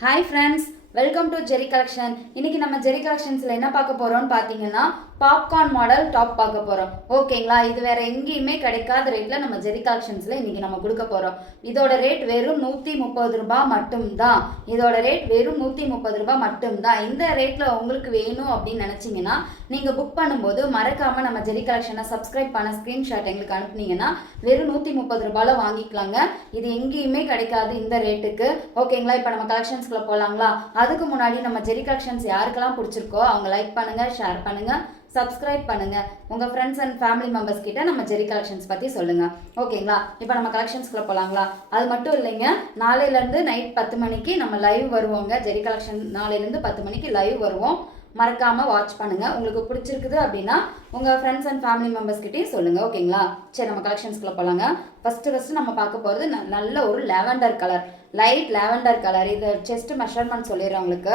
Hi friends, welcome to Jerry Collection. இன்னைக்கு நம்ம Jerry Collectionsல என்ன பார்க்க போறோம்னு பாத்தீங்கன்னா பாப்கார்ன் மாடல் டாப் பார்க்க போறோம். ஓகேங்களா? இது வேற எங்கேயுமே கிடைக்காத ரேட்ல நம்ம Jerry Collectionsல இன்னைக்கு நம்ம கொடுக்க போறோம். இதோட ரேட் வெறும் 130 ரூபாய் மட்டும்தான். இதோட ரேட் வெறும் 130 ரூபாய் மட்டும்தான். இந்த ரேட்ல உங்களுக்கு வேணும் அப்படின்னு நினைச்சீங்கன்னா நீங்க புக் பண்ணும்போது மறக்காம நம்ம Jerry Collectionனை சப்ஸ்கிரைப் பண்ண ஸ்கிரீன்ஷாட் எங்களுக்கு அனுப்புனீங்கன்னா வெறும் 130 ரூபாயில வாங்கிக்கலாங்க. இது எங்கேயுமே கிடைக்காது இந்த ரேட்டுக்கு. ஓகேங்களா? இப்போ நம்ம கலெக்ஷன்ஸ்குள்ள போலாங்களா? அதுக்கு முன்னாடி நம்ம Jerry Collections யாருக்கெல்லாம் பிடிச்சிருக்கோ அவங்க லைக் பண்ணுங்க, ஷேர் பண்ணுங்க, சப்ஸ்கிரைப் பண்ணுங்க. உங்க ஃப்ரெண்ட்ஸ் அண்ட் ஃபேமிலி மெம்பர்ஸ் கிட்ட நம்ம Jerry Collections பத்தி சொல்லுங்க. ஓகேங்களா? இப்போ நம்ம கலெக்ஷன்ஸ்குள்ள போலாங்களா? அது மட்டும் இல்லைங்க, நாளையில இருந்து நைட் 10 மணிக்கு நம்ம லைவ் வருவோங்க. Jerry Collection நாளையில இருந்து 10 மணிக்கு லைவ் வருவோம். மறக்காம வாட்ச் பண்ணுங்க. உங்களுக்கு பிடிச்சிருக்குது அப்படின்னா உங்க ஃப்ரெண்ட்ஸ் அண்ட் ஃபேமிலி மெம்பர்ஸ் கிட்டயும் சொல்லுங்க. ஓகேங்களா? சரி, நம்ம கலெக்ஷன்ஸ்குள்ள போலாங்க. ஃபர்ஸ்ட் நம்ம பார்க்க போறது நல்ல ஒரு lavender colour, light lavender colour. இது செஸ்ட் மெஷர்மெண்ட் சொல்லிடுறேன் உங்களுக்கு.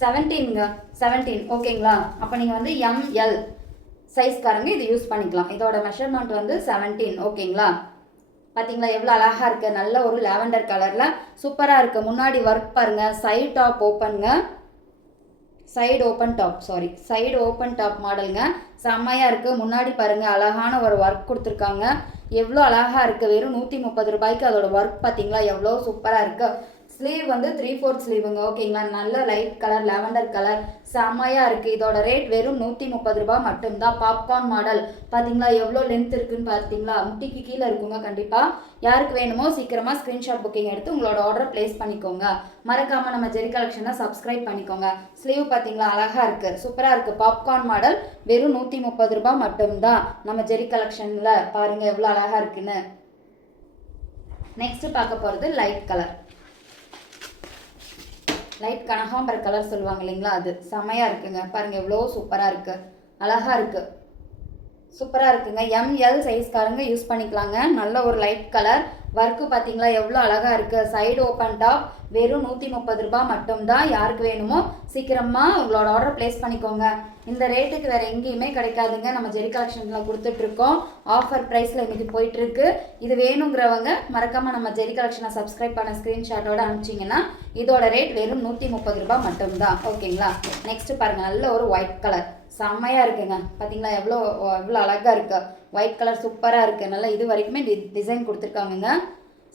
17 ஓகேங்களா? அப்போ நீங்கள் வந்து எம்எல் சைஸ்காரங்க இது யூஸ் பண்ணிக்கலாம். இதோட மெஷர்மெண்ட் வந்து 17. ஓகேங்களா? பார்த்தீங்களா எவ்வளோ அழகாக இருக்குது. நல்ல ஒரு லாவெண்டர் கலரில் சூப்பராக இருக்குது. முன்னாடி ஒர்க் பாருங்கள். சைடு டாப் ஓப்பனுங்க, சைடு ஓப்பன் டாப் மாடலுங்க. செம்மையாக இருக்குது. முன்னாடி பாருங்கள் அழகான ஒரு ஒர்க் கொடுத்துருக்காங்க. எவ்வளோ அழகாக இருக்குது. வெறும் 130 ரூபாய்க்கு அதோட ஒர்க் பார்த்தீங்களா எவ்வளோ சூப்பராக இருக்குது. ஸ்லீவ் வந்து 3/4 ஸ்லீவுங்க. ஓகேங்களா? நல்ல லைட் கலர் லாவெண்டர் கலர் செம்மையாக இருக்குது. இதோட ரேட் வெறும் 130 ரூபாய் மட்டும்தான். பாப்கார்ன் மாடல் பார்த்தீங்களா எவ்வளோ லென்த் இருக்குன்னு பார்த்தீங்களா? முட்டிக்கு கீழே இருக்குங்க. கண்டிப்பாக யாருக்கு வேணுமோ சீக்கிரமாக ஸ்க்ரீன்ஷாட் புக்கிங் எடுத்து உங்களோட ஆர்டர் பிளேஸ் பண்ணிக்கோங்க. மறக்காமல் நம்ம Jerry Collectionனை சப்ஸ்கிரைப் பண்ணிக்கோங்க. ஸ்லீவ் பார்த்தீங்களா அழகாக இருக்குது, சூப்பராக இருக்குது. பாப்கார்ன் மாடல் வெறும் 130 ரூபாய் மட்டும்தான். நம்ம Jerry Collectionல பாருங்கள் எவ்வளோ அழகாக இருக்குன்னு. நெக்ஸ்ட் பார்க்க போகிறது லைட் கலர், லைட் கனகாம்பர கலர் சொல்லுவாங்க இல்லைங்களா? அது செமையாக இருக்குங்க. பாருங்கள் எவ்வளோ சூப்பராக இருக்குது, அழகாக இருக்குது, சூப்பராக இருக்குங்க. எம்எல் சைஸ்காரங்க யூஸ் பண்ணிக்கலாங்க. நல்ல ஒரு லைட் கலர் ஒர்க்கு பார்த்தீங்களா எவ்வளோ அழகாக இருக்குது. சைடு ஓப்பன் டாப் வெறும் 130 ரூபாய் மட்டும்தான். யாருக்கு வேணுமோ சீக்கிரமாக உங்களோட ஆர்டர் பிளேஸ் பண்ணிக்கோங்க. இந்த ரேட்டுக்கு வேறு எங்கேயுமே கிடைக்காதுங்க. நம்ம Jerry Collectionல கொடுத்துட்ருக்கோம். ஆஃபர் ப்ரைஸில் இன்னைக்கு போயிட்டுருக்கு. இது வேணுங்கிறவங்க மறக்காமல் நம்ம Jerry Collectionனை சப்ஸ்கிரைப் பண்ண ஸ்க்ரீன்ஷாட்டோட அனுப்பிச்சிங்கன்னா இதோட ரேட் வெறும் 130 ரூபாய் மட்டும்தான். ஓகேங்களா? நெக்ஸ்ட் பாருங்கள், நல்ல ஒரு ஒயிட் கலர் செம்மையாக இருக்குங்க. பார்த்தீங்களா எவ்வளோ அழகாக இருக்குது. ஒயிட் கலர் சூப்பராக இருக்குது. நல்லா இது வரைக்குமே டிசைன் கொடுத்துருக்காங்கங்க.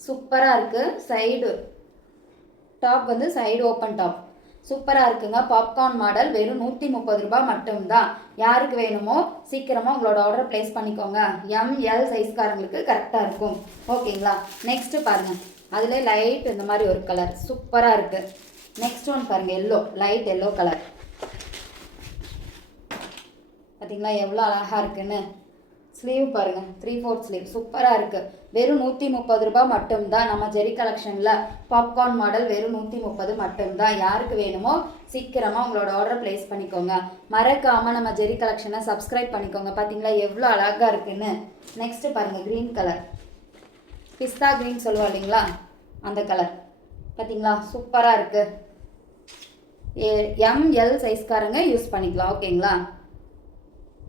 சூப்பராக இருக்குது. சைடு டாப் வந்து சைடு ஓப்பன் டாப் சூப்பராக இருக்குங்க. பாப்கார்ன் மாடல் வெறும் 130 ரூபாய் மட்டும்தான். யாருக்கு வேணுமோ சீக்கிரமாக உங்களோட ஆர்டர் பிளேஸ் பண்ணிக்கோங்க. எம்எல் சைஸ்காரங்களுக்கு கரெக்டாக இருக்கும். ஓகேங்களா? நெக்ஸ்ட்டு பாருங்கள், அதில் லைட் இந்த மாதிரி ஒரு கலர் சூப்பராக இருக்குது. நெக்ஸ்ட் ஒன் பாருங்கள், எல்லோ, லைட் எல்லோ கலர். பார்த்தீங்களா எவ்வளோ அழகாக இருக்குன்னு. ஸ்லீவ் பாருங்கள், 3/4 ஸ்லீவ் சூப்பராக இருக்குது. வெறும் 130 ரூபாய் மட்டும்தான். நம்ம Jerry Collectionல பாப்கார்ன் மாடல் வெறும் 130 மட்டும்தான். யாருக்கு வேணுமோ சீக்கிரமாக உங்களோட ஆர்டர் பிளேஸ் பண்ணிக்கோங்க. மறக்காமல் நம்ம Jerry Collectionனை சப்ஸ்கிரைப் பண்ணிக்கோங்க. பார்த்தீங்களா எவ்வளோ அழகாக இருக்குன்னு. நெக்ஸ்ட்டு பாருங்கள், க்ரீன் கலர், பிஸ்தா க்ரீன் சொல்லுவா இல்லைங்களா அந்த கலர். பார்த்தீங்களா சூப்பராக இருக்குது. எம்எல் சைஸ்காரங்க யூஸ் பண்ணிக்கலாம். ஓகேங்களா?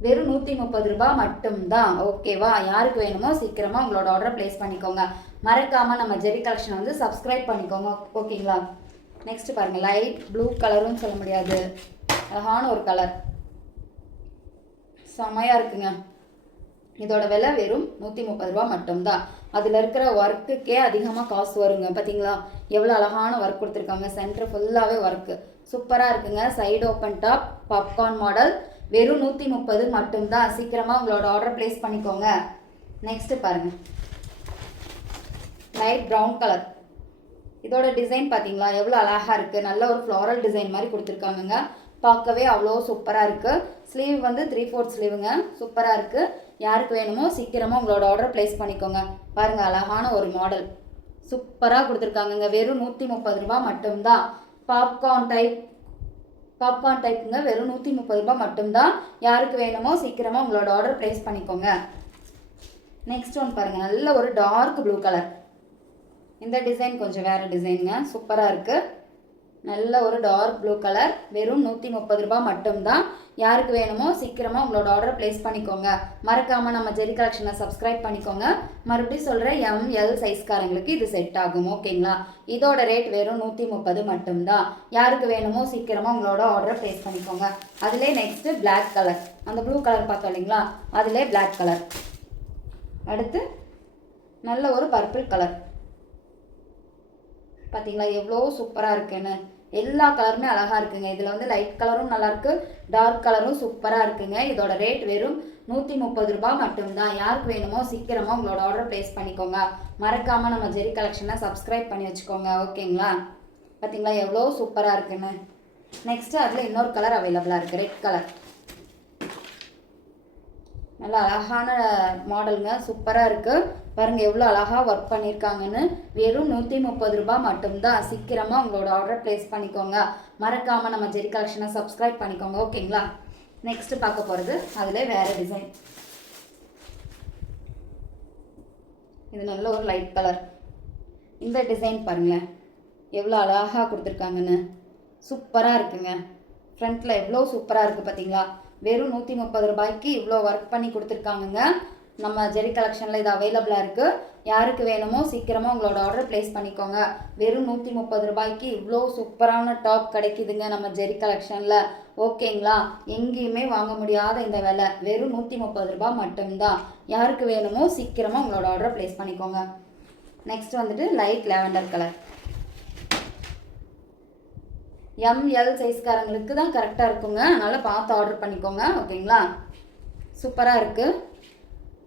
வெறும் 130 ரூபாய் மட்டும்தான். ஓகேவா? யாருக்கு வேணுமோ சீக்கிரமாக உங்களோட ஆர்டர் பிளேஸ் பண்ணிக்கோங்க. மறக்காமல் நம்ம Jerry Collection வந்து சப்ஸ்கிரைப் பண்ணிக்கோங்க. ஓகேங்களா? நெக்ஸ்ட் பாருங்கள், லைட் ப்ளூ கலரும் சொல்ல முடியாது, அழகான ஒரு கலர் செமையாக இருக்குங்க. இதோட விலை வெறும் 130 ரூபாய் மட்டும்தான். அதில் இருக்கிற ஒர்க்குக்கே அதிகமாக காசு வருங்க. பார்த்தீங்களா எவ்வளோ அழகான ஒர்க் கொடுத்துருக்காங்க. சென்டர் ஃபுல்லாகவே ஒர்க்கு சூப்பராக இருக்குங்க. Side open top popcorn model வெறும் 130 மட்டும்தான். சீக்கிரமாக உங்களோட ஆர்டர் பிளேஸ் பண்ணிக்கோங்க. நெக்ஸ்ட் பாருங்கள், லைட் ப்ரௌன் கலர். இதோட டிசைன் பார்த்தீங்களா எவ்வளோ அழகாக இருக்குது. நல்ல ஒரு ஃப்ளாரல் டிசைன் மாதிரி கொடுத்துருக்காங்கங்க. பார்க்கவே அவ்வளோ சூப்பராக இருக்குது. ஸ்லீவ் வந்து 3/4 ஸ்லீவுங்க. சூப்பராக இருக்குது. யாருக்கு வேணுமோ சீக்கிரமாக உங்களோட ஆர்டர் பிளேஸ் பண்ணிக்கோங்க. பாருங்கள் அழகான ஒரு மாடல் சூப்பராக கொடுத்துருக்காங்கங்க. வெறும் 130 ரூபாய் மட்டும்தான். பாப்கார்ன் டைப்புங்க. வெறும் 130 ரூபாய் மட்டும்தான். யாருக்கு வேணுமோ சீக்கிரமாக உங்களோட ஆர்டர் பிளேஸ் பண்ணிக்கோங்க. நெக்ஸ்ட் ஒன் பாருங்கள், நல்ல ஒரு டார்க் ப்ளூ கலர். இந்த டிசைன் கொஞ்சம் வேறு டிசைனுங்க. சூப்பராக இருக்குது. நல்ல ஒரு டார்க் ப்ளூ கலர் வெறும் 130 ரூபாய் மட்டும்தான். யாருக்கு வேணுமோ சீக்கிரமாக உங்களோட ஆர்டரை ப்ளேஸ் பண்ணிக்கோங்க. மறக்காமல் நம்ம ஜெரி கலெக்ஷனை சப்ஸ்கிரைப் பண்ணிக்கோங்க. மறுபடியும் சொல்கிறேன், எம்எல் சைஸ்காரங்களுக்கு இது செட் ஆகும். ஓகேங்களா? இதோட ரேட் வெறும் 130 மட்டும்தான். யாருக்கு வேணுமோ சீக்கிரமாக உங்களோட ஆர்டரை ப்ளேஸ் பண்ணிக்கோங்க. அதிலே நெக்ஸ்ட்டு பிளாக் கலர், அந்த ப்ளூ கலர் பார்த்தோம் இல்லைங்களா, அதிலே பிளாக் கலர். அடுத்து நல்ல ஒரு பர்பிள் கலர். பார்த்தீங்களா எவ்வளோ சூப்பராக இருக்குன்னு. எல்லா கலருமே அழகாக இருக்குங்க. இதில் வந்து லைட் கலரும் நல்லாயிருக்கு, டார்க் கலரும் சூப்பராக இருக்குங்க. இதோட ரேட் வெறும் 130 ரூபாய் மட்டும்தான். யாருக்கு வேணுமோ சீக்கிரமாக உங்களோட ஆர்டர் ப்ளேஸ் பண்ணிக்கோங்க. மறக்காமல் நம்ம ஜெரி கலெக்ஷனை சப்ஸ்கிரைப் பண்ணி வச்சுக்கோங்க. ஓகேங்களா? பார்த்தீங்களா எவ்வளோ சூப்பராக இருக்குன்னு. நெக்ஸ்ட்டு அதில் இன்னொரு கலர் அவைலபிளாக இருக்குது, ரெட் கலர். நல்லா அழகான மாடலுங்க, சூப்பராக இருக்குது. பாருங்கள் எவ்வளோ அழகாக ஒர்க் பண்ணியிருக்காங்கன்னு. வெறும் 130 ரூபாய் மட்டும்தான். சீக்கிரமாக உங்களோட ஆர்டர் ப்ளேஸ் பண்ணிக்கோங்க. மறக்காமல் நம்ம ஜெரி கலெக்ஷனை சப்ஸ்கிரைப் பண்ணிக்கோங்க. ஓகேங்களா? நெக்ஸ்ட்டு பார்க்க போகிறது அதில் வேறு டிசைன். இது நல்ல ஒரு லைட் கலர். இந்த டிசைன் பாருங்களேன் எவ்வளோ அழகாக கொடுத்துருக்காங்கன்னு. சூப்பராக இருக்குங்க. ஃப்ரண்ட்டில் எவ்வளோ சூப்பராக இருக்குது பார்த்தீங்களா? வெறும் 130 ரூபாய்க்கு இவ்வளோ ஒர்க் பண்ணி கொடுத்துருக்காங்கங்க. நம்ம ஜெரி கலெக்ஷனில் இது அவைலபிளாக இருக்குது. யாருக்கு வேணுமோ சீக்கிரமாக உங்களோட ஆர்டர் ப்ளேஸ் பண்ணிக்கோங்க. வெறும் 130 ரூபாய்க்கு இவ்வளோ சூப்பரான டாப் கிடைக்குதுங்க நம்ம ஜெரி கலெக்ஷனில். ஓகேங்களா? எங்கேயுமே வாங்க முடியாத இந்த விலை வெறும் 130 ரூபாய் மட்டும்தான். யாருக்கு வேணுமோ சீக்கிரமாக உங்களோட ஆர்டரை ப்ளேஸ் பண்ணிக்கோங்க. நெக்ஸ்ட் வந்துட்டு லைட் லாவெண்டர் கலர். எம்எல் சைஸ்காரங்களுக்கு தான் கரெக்டாக இருக்குங்க. அதனால் பார்த்து ஆர்டர் பண்ணிக்கோங்க. ஓகேங்களா? சூப்பராக இருக்குது.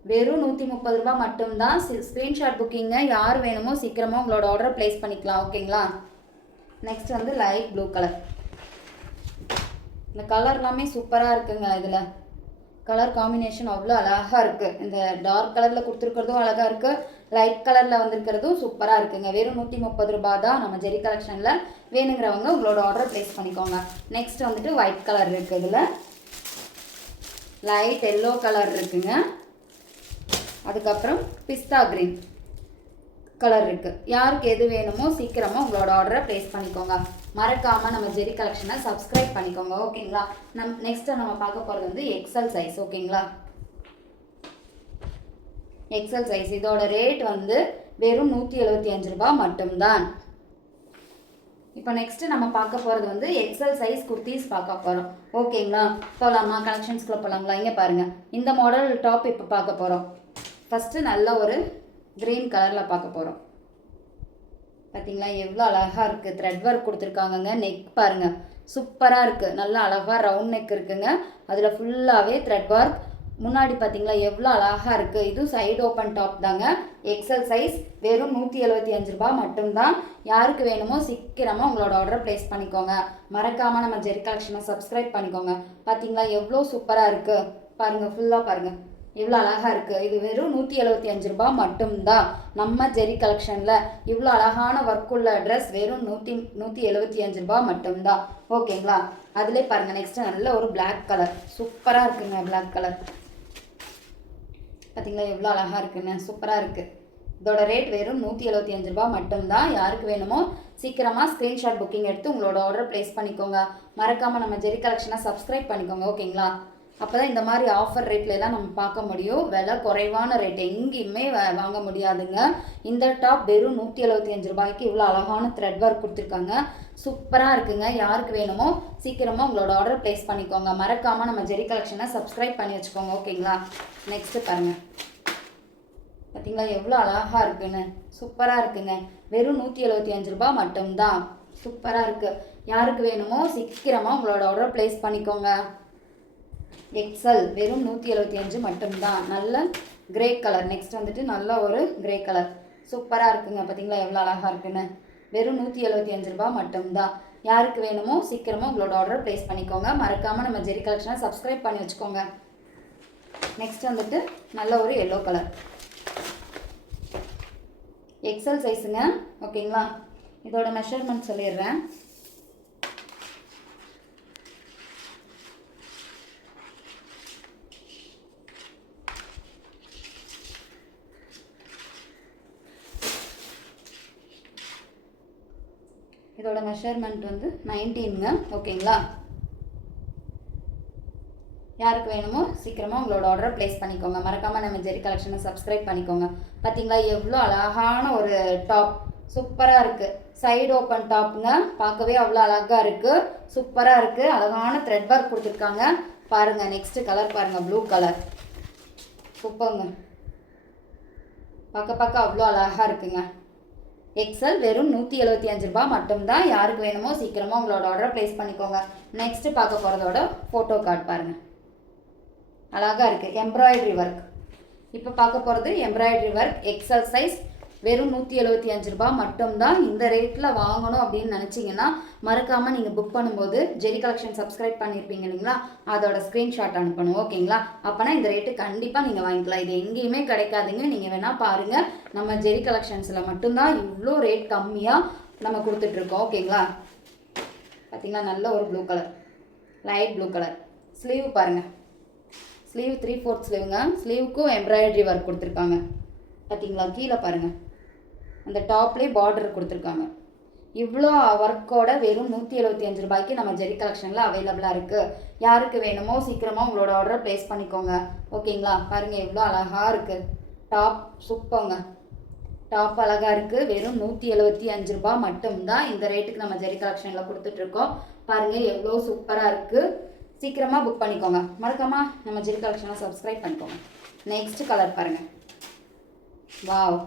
வெறும் 130 ரூபாய் மட்டும்தான். ஸ்க்ரீன்ஷாட் புக்கிங்க. யார் வேணுமோ சீக்கிரமாக உங்களோட ஆர்டரை ப்ளேஸ் பண்ணிக்கலாம். ஓகேங்களா? நெக்ஸ்ட் வந்து லைட் ப்ளூ கலர். இந்த கலர் எல்லாமே சூப்பராக இருக்குங்க. இதில் கலர் காம்பினேஷன் அவ்வளோ அழகாக இருக்குது. இந்த டார்க் கலரில் கொடுத்துருக்கிறதும் அழகாக இருக்குது, லைட் கலரில் வந்திருக்கிறதும் சூப்பராக இருக்குங்க. வெறும் 130 ரூபாய் தான் நம்ம ஜெரி கலெக்ஷனில். வேணுங்கிறவங்க உங்களோட ஆர்டரை ப்ளேஸ் பண்ணிக்கோங்க. நெக்ஸ்ட் வந்துட்டு ஒயிட் கலர் இருக்குது. இதில் லைட் எல்லோ கலர் இருக்குங்க. அதுக்கப்புறம் பிஸ்தா க்ரீன் கலர் இருக்குது. யாருக்கு எது வேணுமோ சீக்கிரமாக உங்களோட ஆர்டரை ப்ளேஸ் பண்ணிக்கோங்க. மறக்காமல் நம்ம ஜெரி கலெக்ஷனை சப்ஸ்கிரைப் பண்ணிக்கோங்க. ஓகேங்களா? நெக்ஸ்ட்டு நம்ம பார்க்க போகிறது வந்து எக்ஸல் சைஸ். ஓகேங்களா? எக்ஸல் சைஸ் இதோட ரேட் வந்து வெறும் 175 ரூபாய் மட்டும்தான். இப்போ நெக்ஸ்ட்டு நம்ம பார்க்க போகிறது வந்து எக்ஸல் சைஸ் குர்த்திஸ் பார்க்க போகிறோம். ஓகேங்களா? போகலாமா? கலெக்ஷன்ஸ்குள்ளே போகலாங்களா? இங்கே பாருங்கள், இந்த மாடல் டாப் இப்போ பார்க்க போகிறோம். ஃபஸ்ட்டு நல்ல ஒரு க்ரீன் கலரில் பார்க்க போகிறோம். பார்த்தீங்களா எவ்வளோ அழகாக இருக்குது. Thread work கொடுத்துருக்காங்கங்க. நெக் பாருங்கள் சூப்பராக இருக்குது. நல்லா அழகாக ரவுண்ட் நெக் இருக்குங்க. அதில் ஃபுல்லாகவே த்ரெட் ஒர்க். முன்னாடி பார்த்தீங்களா எவ்வளோ அழகாக இருக்குது. இது சைடு ஓப்பன் டாப் தாங்க. எக்ஸல் சைஸ் வெறும் 175 ரூபாய் மட்டும்தான். யாருக்கு வேணுமோ சீக்கிரமாக உங்களோட ஆர்டரை ப்ளேஸ் பண்ணிக்கோங்க. மறக்காமல் நம்ம ஜெரி கலெக்ஷனை சப்ஸ்கிரைப் பண்ணிக்கோங்க. பார்த்தீங்களா எவ்வளோ சூப்பராக இருக்குது. பாருங்கள் ஃபுல்லாக பாருங்கள் இவ்வளோ அழகாக இருக்குது. இது வெறும் 175 ரூபாய் மட்டும்தான். நம்ம ஜெரி கலெக்ஷனில் இவ்வளோ அழகான ஒர்க்குள்ள ட்ரெஸ் வெறும் 175 ரூபாய் மட்டும்தான். ஓகேங்களா? அதிலே பாருங்கள் நெக்ஸ்ட்டு நல்ல ஒரு பிளாக் கலர் சூப்பராக இருக்குங்க. பிளாக் கலர் பார்த்தீங்களா எவ்வளோ அழகாக இருக்குன்னு. சூப்பராக இருக்குது. இதோட ரேட் வெறும் 175 ரூபாய் மட்டும்தான். யாருக்கு வேணுமோ சீக்கிரமாக ஸ்க்ரீன்ஷாட் புக்கிங் எடுத்து உங்களோட ஆர்டர் ப்ளேஸ் பண்ணிக்கோங்க. மறக்காமல் நம்ம ஜெரி கலெக்ஷனை சப்ஸ்கிரைப் பண்ணிக்கோங்க. ஓகேங்களா? அப்போ தான் இந்த மாதிரி ஆஃபர் ரேட்லலாம் நம்ம பார்க்க முடியும். விலை குறைவான ரேட் எங்கேயுமே வாங்க முடியாதுங்க. இந்த டாப் வெறும் 175 ரூபாய்க்கு இவ்வளோ அழகான த்ரெட் ஒர்க் கொடுத்துருக்காங்க. சூப்பராக இருக்குங்க. யாருக்கு வேணுமோ சீக்கிரமாக உங்களோட ஆர்டர் ப்ளேஸ் பண்ணிக்கோங்க. மறக்காமல் நம்ம ஜெரி கலெக்ஷனை சப்ஸ்கிரைப் பண்ணி வச்சுக்கோங்க. ஓகேங்களா? நெக்ஸ்ட்டு பாருங்கள், பார்த்தீங்களா எவ்வளோ அழகாக இருக்குன்னு. சூப்பராக இருக்குங்க. வெறும் 175 ரூபாய் மட்டும்தான். சூப்பராக இருக்குது. யாருக்கு வேணுமோ சீக்கிரமாக உங்களோட ஆர்டர் ப்ளேஸ் பண்ணிக்கோங்க. எக்ஸல் வெறும் 175 மட்டும்தான். நல்ல கிரே கலர். நெக்ஸ்ட் வந்துட்டு நல்ல ஒரு கிரே கலர் சூப்பராக இருக்குங்க. பார்த்தீங்களா எவ்வளோ அழகாக இருக்குன்னு. வெறும் 175 ரூபாய் மட்டும்தான். யாருக்கு வேணுமோ சீக்கிரமாக உங்களோட ஆர்டர் ப்ளேஸ் பண்ணிக்கோங்க. மறக்காமல் நம்ம ஜெரி கலெக்ஷனை சப்ஸ்கிரைப் பண்ணி வச்சுக்கோங்க. நெக்ஸ்ட் வந்துட்டு நல்ல ஒரு எல்லோ கலர் எக்ஸல் சைஸுங்க. ஓகேங்களா? இதோட மெஷர்மெண்ட் சொல்லிடுறேன். இதோட மெஷர்மெண்ட் வந்து 19ங்க. ஓகேங்களா? யாருக்கு வேணுமோ சீக்கிரமாக உங்களோட ஆர்டரை ப்ளேஸ் பண்ணிக்கோங்க. மறக்காமல் நம்ம ஜெரி கலெக்ஷனை சப்ஸ்கிரைப் பண்ணிக்கோங்க. பார்த்தீங்களா எவ்வளோ அழகான ஒரு டாப், சூப்பராக இருக்குது. சைடு ஓப்பன் டாப்புங்க, பார்க்கவே அவ்வளோ அழகாக இருக்குது, சூப்பராக இருக்குது. அழகான த்ரெட் ஒர்க் கொடுத்துருக்காங்க பாருங்கள். நெக்ஸ்ட்டு கலர் பாருங்கள், ப்ளூ கலர், சூப்பருங்க. பார்க்க அவ்வளோ அழகாக இருக்குங்க. எக்ஸல் வெறும் 175 ரூபா மட்டும்தான். யாருக்கு வேணுமோ சீக்கிரமாக உங்களோட ஆர்டரை ப்ளேஸ் பண்ணிக்கோங்க. நெக்ஸ்ட்டு பார்க்க போகிறதோட ஃபோட்டோ கார்டு பாருங்கள், அழகாக இருக்குது, எம்ப்ராய்டரி ஒர்க். இப்போ பார்க்க போகிறது எம்ப்ராய்டரி ஒர்க், எக்ஸல் சைஸ், வெறும் 175 ரூபா மட்டும்தான். இந்த ரேட்டில் வாங்கணும் அப்படின்னு நினச்சிங்கன்னா மறக்காமல் நீங்கள் புக் பண்ணும்போது ஜெரி கலெக்ஷன் சப்ஸ்கிரைப் பண்ணியிருப்பீங்க இல்லைங்களா, அதோட ஸ்க்ரீன்ஷாட் அனுப்பணும். ஓகேங்களா? அப்போனா இந்த ரேட்டு கண்டிப்பாக நீங்கள் வாங்கிக்கலாம். இது எங்கேயுமே கிடைக்காதுங்க. நீங்கள் வேணால் பாருங்கள், நம்ம ஜெரி கலெக்ஷன்ஸில் மட்டும்தான் இவ்வளோ ரேட் கம்மியாக நம்ம கொடுத்துட்ருக்கோம். ஓகேங்களா? பார்த்தீங்கன்னா நல்ல ஒரு blue colour, light blue colour. Sleeve பாருங்கள், ஸ்லீவ் 3/4 ஸ்லீவுங்க. ஸ்லீவுக்கும் எம்ப்ராய்டரி ஒர்க் கொடுத்துருக்காங்க. பார்த்தீங்களா? கீழே பாருங்கள், அந்த டாப்லேயே பார்டர் கொடுத்துருக்காங்க. இவ்வளோ ஒர்க்கோட வெறும் 175 ரூபாய்க்கு நம்ம ஜெரி கலெக்ஷனில் அவைலபிளாக இருக்குது. யாருக்கு வேணுமோ சீக்கிரமாக உங்களோட ஆர்டரை ப்ளேஸ் பண்ணிக்கோங்க. ஓகேங்களா? பாருங்கள் எவ்வளோ அழகாக இருக்குது டாப், சூப்பருங்க. டாப் அழகாக இருக்குது. வெறும் 175 ரூபா மட்டும்தான் இந்த ரேட்டுக்கு நம்ம ஜெரி கலெக்ஷனில் கொடுத்துட்ருக்கோம். பாருங்கள் எவ்வளோ சூப்பராக இருக்குது. சீக்கிரமாக புக் பண்ணிக்கோங்க. மறக்காமல் நம்ம ஜெரி கலெக்ஷனை சப்ஸ்கிரைப் பண்ணிக்கோங்க. நெக்ஸ்ட் கலர் பாருங்கள், வாவ்,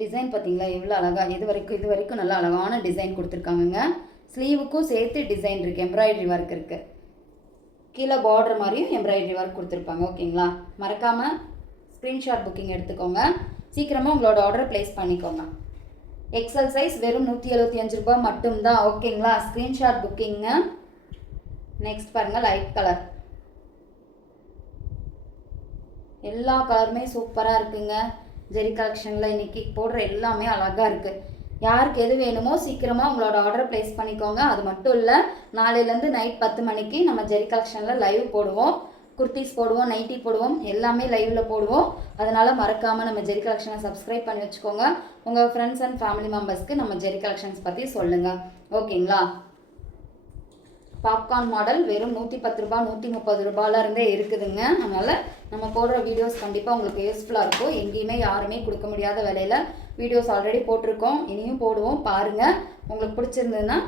டிசைன் பார்த்தீங்களா எவ்வளோ அழகாக. இது வரைக்கும் நல்லா அழகான டிசைன் கொடுத்துருக்காங்கங்க. ஸ்லீவுக்கும் சேர்த்து டிசைன் இருக்குது, எம்ப்ராய்டரி ஒர்க் இருக்குது. கீழே பார்டர் மாதிரியும் எம்ப்ராய்டரி ஒர்க் கொடுத்துருப்பாங்க. ஓகேங்களா? மறக்காமல் ஸ்க்ரீன்ஷாட் புக்கிங் எடுத்துக்கோங்க. சீக்கிரமாக உங்களோட ஆர்டரை ப்ளேஸ் பண்ணிக்கோங்க. எக்ஸல் சைஸ் வெறும் 175 ரூபா மட்டும்தான். ஓகேங்களா? ஸ்க்ரீன்ஷாட் புக்கிங்க. நெக்ஸ்ட் பாருங்கள், லைட் கலர். எல்லா கலருமே சூப்பராக இருக்குங்க. ஜெரி கலெக்ஷனில் இன்றைக்கி போடுற எல்லாமே அழகாக இருக்குது. யாருக்கு எது வேணுமோ சீக்கிரமாக உங்களோட ஆர்டரை ப்ளேஸ் பண்ணிக்கோங்க. அது மட்டும் இல்லை, நாளையிலேருந்து நைட் 10 மணிக்கு நம்ம ஜெரி கலெக்ஷனில் லைவ் போடுவோம். குர்த்திஸ் போடுவோம், நைட்டி போடுவோம், எல்லாமே லைவில் போடுவோம். அதனால் மறக்காமல் நம்ம ஜெரி கலெக்ஷனை சப்ஸ்கிரைப் பண்ணி வச்சுக்கோங்க. உங்கள் ஃப்ரெண்ட்ஸ் அண்ட் ஃபேமிலி மெம்பர்ஸ்க்கு நம்ம ஜெரி கலெக்ஷன்ஸ் பற்றி சொல்லுங்கள். ஓகேங்களா? பாப்கார்ன் மாடல் வெறும் 110 ரூபா 130 ரூபாயிலேருந்தே இருக்குதுங்க. அதனால் நம்ம போடுற வீடியோஸ் கண்டிப்பாக உங்களுக்கு யூஸ்ஃபுல்லாக இருக்கும். எங்கேயுமே யாருமே கொடுக்க முடியாத விலையில் வீடியோஸ் ஆல்ரெடி போட்டிருக்கோம், இனியும் போடுவோம். பாருங்கள், உங்களுக்கு பிடிச்சிருந்ததுன்னா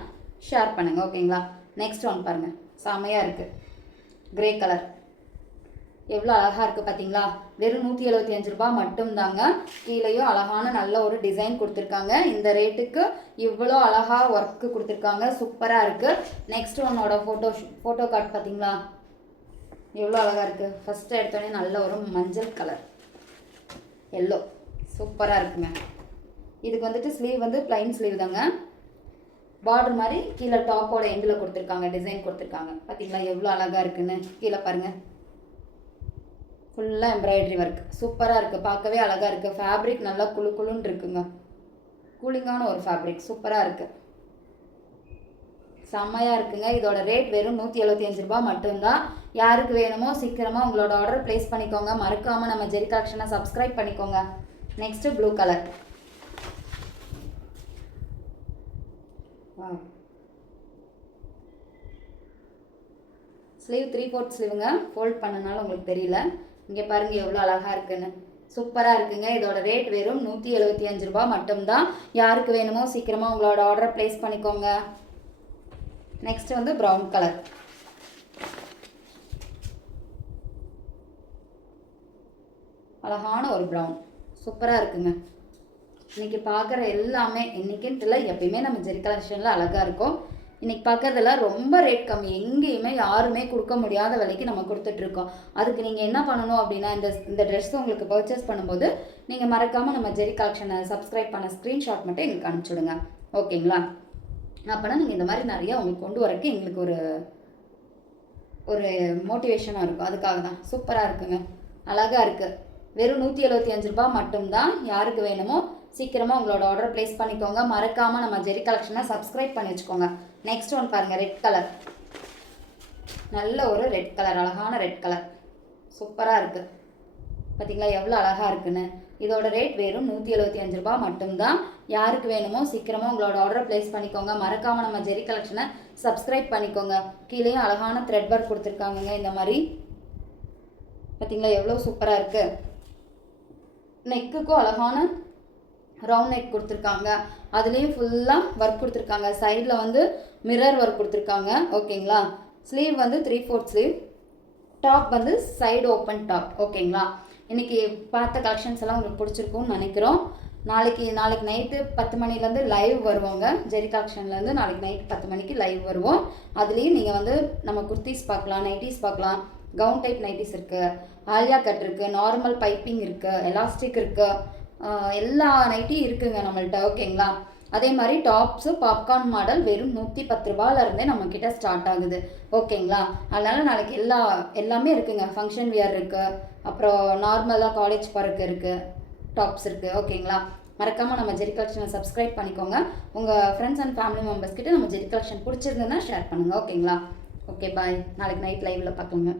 ஷேர் பண்ணுங்கள். ஓகேங்களா? நெக்ஸ்ட் ஒன் பாருங்கள், செமையாக இருக்குது, கிரே கலர். எவ்வளோ அழகாக இருக்குது பார்த்தீங்களா? வெறும் 175 ரூபா மட்டும்தாங்க. கீழேயும் அழகான நல்ல ஒரு டிசைன் கொடுத்துருக்காங்க. இந்த ரேட்டுக்கு இவ்வளோ அழகாக ஒர்க்கு கொடுத்துருக்காங்க, சூப்பராக இருக்குது. நெக்ஸ்ட் ஒன்னோட ஃபோட்டோ கார்டு பார்த்தீங்களா எவ்வளோ அழகாக இருக்குது. ஃபஸ்ட்டு எடுத்தோடனே நல்ல ஒரு மஞ்சள் கலர், எல்லோ, சூப்பராக இருக்குங்க. இதுக்கு வந்துட்டு ஸ்லீவ் வந்து ப்ளைன் ஸ்லீவ் தாங்க. பார்டர் மாதிரி கீழே டாப்போட எண்டில் கொடுத்துருக்காங்க, டிசைன் கொடுத்துருக்காங்க. பார்த்தீங்களா எவ்வளோ அழகாக இருக்குன்னு. கீழே பாருங்கள், ஃபுல்லாக எம்ப்ராய்டரி ஒர்க், சூப்பராக இருக்குது, பார்க்கவே அழகாக இருக்குது. ஃபேப்ரிக் நல்லா குளுன்னு இருக்குங்க, கூலிங்கான ஒரு ஃபேப்ரிக், சூப்பராக இருக்குது, செம்மையாக இருக்குங்க. இதோட ரேட் வெறும் 175 ரூபா மட்டும்தான். யாருக்கு வேணுமோ சீக்கிரமாக உங்களோட ஆர்டர் ப்ளேஸ் பண்ணிக்கோங்க. மறக்காமல் நம்ம ஜெரி கலெக்ஷனை சப்ஸ்கிரைப் பண்ணிக்கோங்க. Next blue colour. ஸ்லீவ் 3/4 ஸ்லீவுங்க. ஃபோல்ட் பண்ணனால உங்களுக்கு தெரியல. இங்கே பாருங்கள் எவ்வளோ அழகாக இருக்குன்னு, சூப்பராக இருக்குங்க. இதோட ரேட் வெறும் 175 ரூபா மட்டும்தான். யாருக்கு வேணுமோ சீக்கிரமாக உங்களோட ஆர்டரை ப்ளேஸ் பண்ணிக்கோங்க. நெக்ஸ்ட் வந்து ப்ரௌன் கலர். அழகான ஒரு ப்ரௌன், சூப்பராக இருக்குங்க. இன்றைக்கி பார்க்குற எல்லாமே, இன்றைக்கின்ட்டு இல்லை எப்பயுமே நம்ம ஜெரி கலெக்ஷனில் அழகாக இருக்கும். இன்றைக்கி பார்க்குறதெல்லாம் ரொம்ப ரேட் கம்மி, எங்கேயுமே யாருமே கொடுக்க முடியாத விலைக்கு நம்ம கொடுத்துட்ருக்கோம். அதுக்கு நீங்கள் என்ன பண்ணணும் அப்படின்னா, இந்த ட்ரெஸ் உங்களுக்கு பர்ச்சேஸ் பண்ணும்போது நீங்கள் மறக்காமல் நம்ம ஜெரி கலெக்ஷனை சப்ஸ்கிரைப் பண்ண ஸ்க்ரீன்ஷாட் மட்டும் எங்களுக்கு அனுப்பிச்சுடுங்க. ஓகேங்களா? அப்போனா நீங்கள் இந்த மாதிரி நிறையா உங்களுக்கு கொண்டு வரக்கு எங்களுக்கு ஒரு மோட்டிவேஷனாக இருக்கும். அதுக்காக தான். சூப்பராக இருக்குங்க, அழகாக இருக்குது. வெறும் 175 ரூபா மட்டும்தான். யாருக்கு வேணுமோ சீக்கிரமாக உங்களோட ஆர்டர் ப்ளேஸ் பண்ணிக்கோங்க. மறக்காமல் நம்ம ஜெரி கலெக்ஷனை சப்ஸ்கிரைப் பண்ணி வச்சுக்கோங்க. நெக்ஸ்ட் ஒன் பாருங்கள், ரெட் கலர். நல்ல ஒரு ரெட் கலர், அழகான ரெட் கலர், சூப்பராக இருக்குது. பார்த்தீங்களா எவ்வளோ அழகாக இருக்குன்னு. இதோட ரேட் வெறும் 175 ரூபாய் மட்டும்தான். யாருக்கு வேணுமோ சீக்கிரமாக உங்களோட ஆர்டரை ப்ளேஸ் பண்ணிக்கோங்க. மறக்காமல் நம்ம ஜெரி கலெக்ஷனை சப்ஸ்கிரைப் பண்ணிக்கோங்க. கீழேயும் அழகான த்ரெட் ஒர்க் கொடுத்துருக்காங்கங்க. இந்த மாதிரி பார்த்தீங்களா எவ்வளோ சூப்பராக இருக்குது. நெக்குக்கும் அழகான ரவுண்ட் நெக் கொடுத்துருக்காங்க. அதுலேயும் ஃபுல்லாக ஒர்க் கொடுத்துருக்காங்க. சைடில் வந்து மிரர் ஒர்க் கொடுத்துருக்காங்க. ஓகேங்களா. ஸ்லீவ் வந்து 3/4 ஸ்லீவ். டாப் வந்து சைடு ஓப்பன் டாப். ஓகேங்களா. இன்றைக்கி பார்த்த கலெக்ஷன்ஸ் எல்லாம் உங்களுக்கு பிடிச்சிருக்கும்னு நினைக்கிறோம். நாளைக்கு நைட்டு 10 மணிலேருந்து லைவ் வருவோங்க. ஜெரி கலெக்ஷன்லேருந்து நாளைக்கு நைட்டு 10 மணிக்கு லைவ் வருவோம். அதுலேயும் நீங்கள் வந்து நம்ம குர்த்திஸ் பார்க்கலாம், நைட்டிஸ் பார்க்கலாம். கவுன் டைப் நைட்டிஸ் இருக்குது, ஆலியா கட் இருக்குது, நார்மல் பைப்பிங் இருக்குது, எலாஸ்டிக் இருக்குது, எல்லா நைட்டியும் இருக்குங்க நம்மள்கிட்ட. ஓகேங்களா. அதே மாதிரி டாப்ஸு பாப்கார்ன் மாடல் வெறும் 110 ரூபாயிலேருந்தே நம்மக்கிட்ட ஸ்டார்ட் ஆகுது. ஓகேங்களா. அதனால் நாளைக்கு எல்லாமே இருக்குங்க. ஃபங்க்ஷன் வியர் இருக்குது, அப்புறம் நார்மலாக காலேஜ் போகிறதுக்கு இருக்குது, டாப்ஸ் இருக்குது. ஓகேங்களா. மறக்காமல் நம்ம ஜெரி கலெக்ஷனை சப்ஸ்கிரைப் பண்ணிக்கோங்க. உங்கள் ஃப்ரெண்ட்ஸ் அண்ட் ஃபேமிலி மெம்பர்ஸ் கிட்ட நம்ம ஜெரி கலெக்ஷன் பிடிச்சிருந்ததுன்னா ஷேர் பண்ணுங்கள். ஓகேங்களா. Okay bye. நாளைக்கு நைட் லைவில் பார்க்கலாங்க.